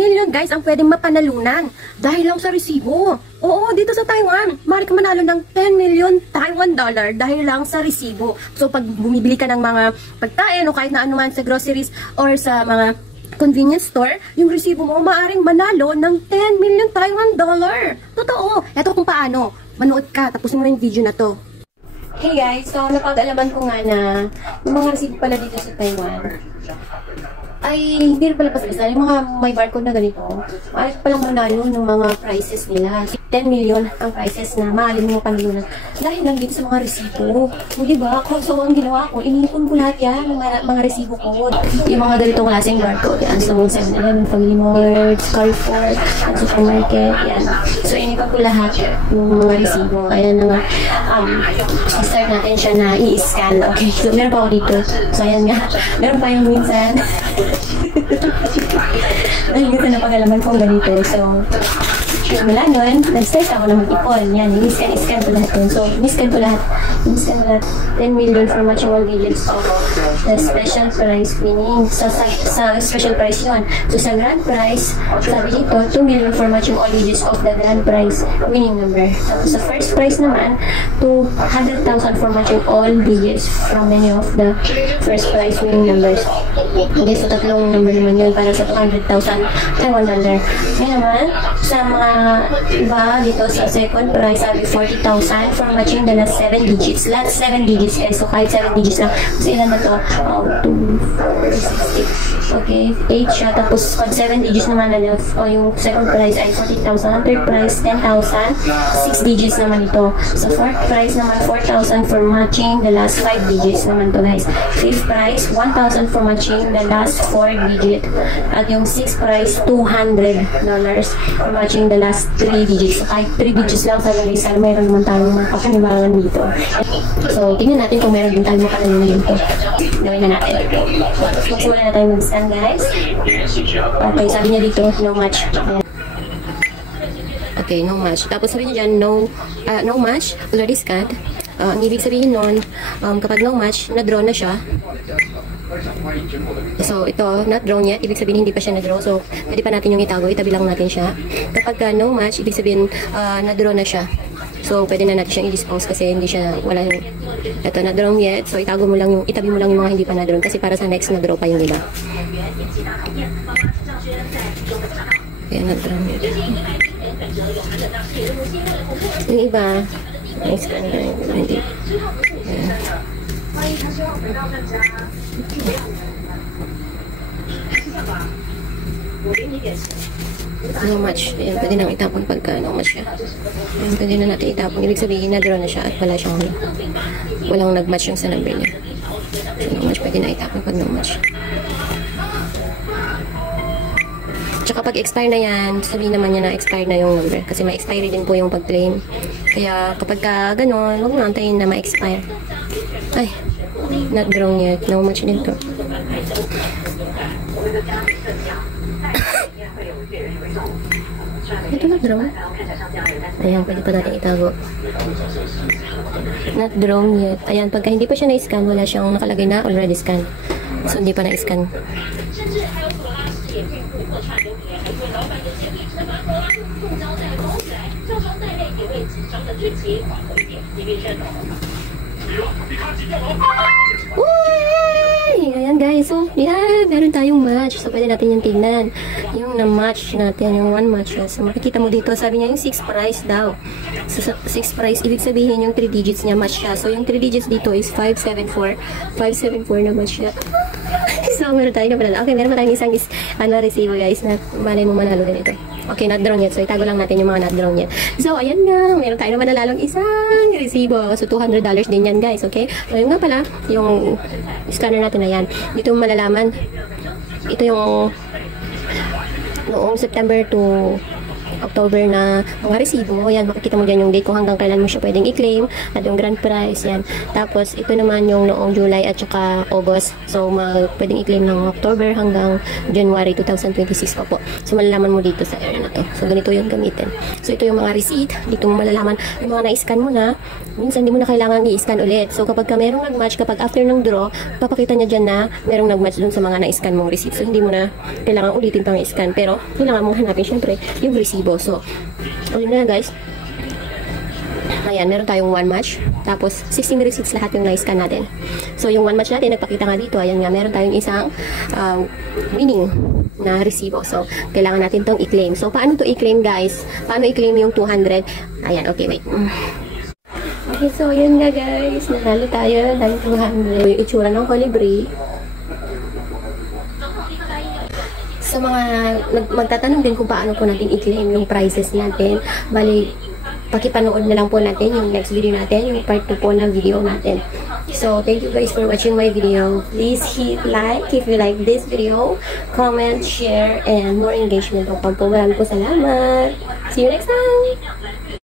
million guys ang pwedeng mapanalunan dahil lang sa resibo. Oo, dito sa Taiwan, maaari ka manalo ng 10 million Taiwan dollar dahil lang sa resibo. So pag bumibili ka ng mga pagkain o kahit na anuman sa groceries or sa mga convenience store, yung resibo mo maaaring manalo ng 10 million Taiwan dollar. Totoo. Ito kung paano. Manood ka, tapusin mo na yung video na to. Hey guys, so napag-alaman ko nga na yung mga resibo pala dito sa Taiwan ay hindi rin pala basta yung mga may barcode na ganito ay palang manalo ng mga prices nila. 10 million ang prices na maalim mo panglunan dahil lang dito sa mga resibo. O diba? So ang ginawa ko, inipon ko lahat yan, mga resibo ko. Yung mga ganitong klaseng barcode yan. So 7-Eleven, Family Mart, Carrefour, at supermarket, yan. So inipon ko lahat yung mga resibo. Ayan na nga, start natin siya na i-scan. Okay, so meron pa ako dito. So ayan nga, meron pa yung minsan. Dahil minsan napag-alaman kong ganito. So, mula nun, nag-start ako na mag-ipon. Yan, i-scan ko lahat yun. So, i-scan ko lahat. 10 million for matching all digits of the special prize winning. So, sa special prize yun. So, sa grand prize, sabi dito, 2 million for matching all digits of the grand prize winning number. Tapos, sa first prize naman, 200,000 for matching all digits from many of the first prize winning numbers. Okay, so tatlong number naman yun para sa 200,000 Taiwan dollar. Ngayon naman, sa mga iba dito sa second prize, sabi 40,000 for matching the last 7 digits. Last 7 digits guys. So kahit 7 digits lang. Kasi ilan na to? 2, 4, 6, okay, 8 siya. Tapos pag 7 digits naman na yung second prize ay 40,000. Third prize, 10,000. 6 digits naman ito. Sa fourth prize naman, 4,000 for matching the last 5 digits naman to guys. Fifth prize, 1,000 for matching the last 4 digit. At yung sixth prize, $200 for matching the last 3 digits. So, kahit 3 digits lang sa guys, meron naman tayong mga kapanibangan dito. So, tingnan natin kung meron din tayong makalaman dito. Gawin na natin. Magsimula na tayo mag-scan guys. Okay, sabi niya dito, no match. Okay, no match. Tapos sabi niya dyan, no match, already scanned. Ang ibig sabihin nun, kapag no match, na-draw na siya. So, ito, not drawn yet. Ibig sabihin, hindi pa siya na-draw. So, pwede pa natin yung itago. Itabi lang natin siya. Kapag no match, ibig sabihin, na-draw na siya. So, pwede na natin siyang i-dispose kasi hindi siya, wala yung, ito, na-draw yet. So, itago mo lang yung, itabi mo lang yung mga hindi pa na-draw kasi para sa next na-draw pa yung iba. Kaya na-draw yet. Yung iba, next ka na yung hindi. No match. Ayan, pwede nang itapon pagka no match siya. Ayan, pwede na natin itapon. Ibig sabihin, na-draw na siya at wala siyang, walang nag-match yung sa number niya. So, no match, pwede na itapon pag no match. Tsaka pag expire na yan, sabihin naman niya na expire na yung number. Kasi ma-expire din po yung pag-claim. Kaya kapag ka gano'n, huwag mo antayin na ma-expire. Ay, not drawn yet. No match din to. Ito not drawn. Ayan, pwede pa natin itago. Not drawn yet. Ayan, pagka hindi pa siya na-scan, wala siyang nakalagay na already scan. So, hindi pa na-scan. Uy! Ayan guys, so yeah, meron tayong match. So pwede natin yung tignan. Yung na-match natin, yung one match. So makikita mo dito, sabi niya yung 6 price daw. So sa 6 price, ibig sabihin yung 3 digits niya match siya. So yung 3 digits dito is 574. 574 na match siya. So meron tayo na pala. Okay, meron pa tayong isang resibo guys na malay mo manalo din ito. Okay, not drawn yet. So, itago lang natin yung mga not drawn yet. So, ayan nga. Meron tayo naman nalalong isang resibo. So, $200 din yan, guys. Okay? So, yun nga pala, yung scanner natin na yan. Dito malalaman. Ito yung noong September to October na mga resibo. Yan, makikita mo dyan yung date kung hanggang kailan mo siya pwedeng i-claim at yung grand prize. Yan. Tapos, ito naman yung noong July at saka August. So, pwedeng i-claim ng October hanggang January 2026 pa po. So, malalaman mo dito sa area na to. So, ganito yung gamitin. So, ito yung mga receipt. Dito mo malalaman yung mga na-scan mo na. Minsan, hindi mo na kailangan i-scan ulit. So, kapag merong nag-match, kapag after ng draw, papakita niya dyan na merong nag-match dun sa mga na-scan mong receipt. So, hindi mo na kailangan ulitin pang i-scan. Pero, kailangan mong hanapin, syempre, yung resibo. So, ulit na guys. Ayan, meron tayong 1 match. Tapos, 16 receipts lahat yung na-scan natin. So, yung 1 match natin, nagpakita nga dito. Ayan nga, meron tayong isang winning na resibo. So, kailangan natin tong i-claim. So, paano to i-claim guys? Paano i-claim yung 200? Ayan, okay, wait. Okay, so, yun nga guys. Nanalo tayo ng 200. Yung itsura ng colibri. Sa mga magtatanong din kung paano po natin i-claim yung prizes natin, bali, pakipanood na lang po natin yung next video natin, yung part 2 po ng video natin. So, thank you guys for watching my video. Please hit like if you like this video, comment, share, and more engagement po. Maraming po salamat. See you next time!